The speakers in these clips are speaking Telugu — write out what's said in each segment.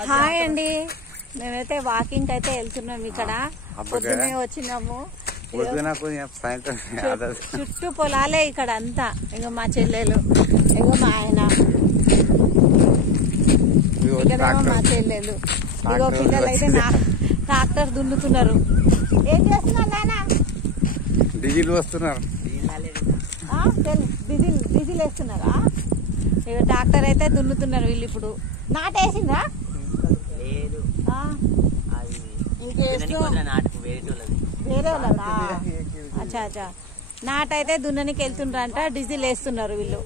హాయ్ అండి, మేమైతే వాకింగ్ అయితే వెళ్తున్నాం. ఇక్కడ పొద్దునే వచ్చినాము. చుట్టూ పొలాలే ఇక్కడ అంతా. ఇక మా చెల్లెలు, ఇక మా ఆయన, ఇక్కడేమో మా చెల్లెలు, ఇగో పిల్లలు అయితే ట్రాక్టర్ దున్నుతున్నారు. ఏం చేస్తున్నారు నాయన? డీజిల్ వస్తున్నారు. డీజిల్ వేస్తున్నారా? ఇక ట్రాక్టర్ అయితే దున్నుతున్నారు వీళ్ళు. ఇప్పుడు నాటేసిందా? వేరే వాళ్ళనా? అచ్చా అచ్చా. నాటైతే దున్ననికి వెళ్తుండ్రంట, డీజిల్ వేస్తున్నారు వీళ్ళు.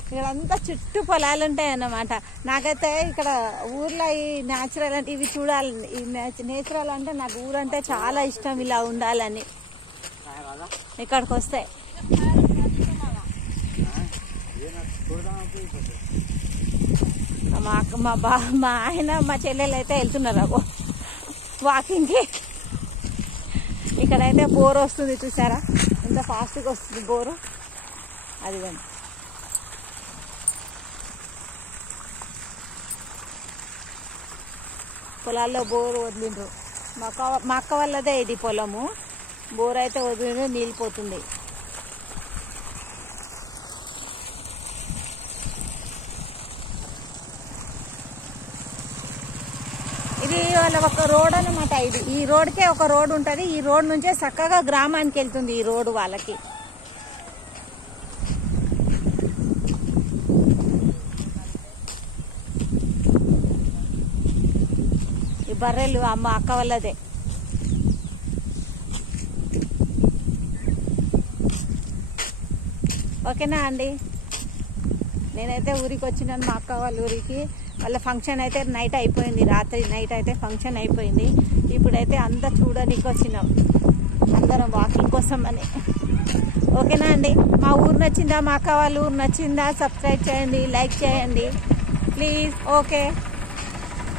ఇక్కడంతా చుట్టూ పొలాలు ఉంటాయి అన్నమాట. నాకైతే ఇక్కడ ఊర్లో ఈ న్యాచురల్ అంటే ఇవి చూడాలి. ఈ నేచురల్ అంటే నాకు ఊరంటే చాలా ఇష్టం, ఇలా ఉండాలని. ఇక్కడికి వస్తే మా ఆయన మా చెల్లెలు అయితే వెళ్తున్నారు వాకింగ్కి. ఇక్కడైతే బోర్ వస్తుంది, చూసారా ఎంత ఫాస్ట్గా వస్తుంది బోరు. అదిగోండి, పొలాల్లో బోరు వదిలిండ్రు. మా అక్క వాళ్ళదే ఇది పొలము. బోర్ అయితే వదిలిండ్రు, నీళ్ళు పోతుంది. ఇది వాళ్ళ ఒక రోడ్ అన్నమాట. ఇది ఈ రోడ్కే ఒక రోడ్ ఉంటుంది. ఈ రోడ్ నుంచే చక్కగా గ్రామానికి వెళ్తుంది ఈ రోడ్డు వాళ్ళకి. ఈ బర్రెలు అమ్మ అక్క వాళ్ళదే. ఓకేనా అండి, నేనైతే ఊరికి వచ్చినాను, మా అక్క వాళ్ళ ఊరికి. వాళ్ళ ఫంక్షన్ అయితే నైట్ అయిపోయింది, రాత్రి నైట్ అయితే ఫంక్షన్ అయిపోయింది. ఇప్పుడైతే అంతా చూడడానికి వచ్చినాం అందరం వాకింగ్ కోసం అని. ఓకేనా అండి, మా ఊరు నచ్చిందా, మా అక్క వాళ్ళ ఊరు నచ్చిందా? సబ్స్క్రైబ్ చేయండి, లైక్ చేయండి ప్లీజ్. ఓకే.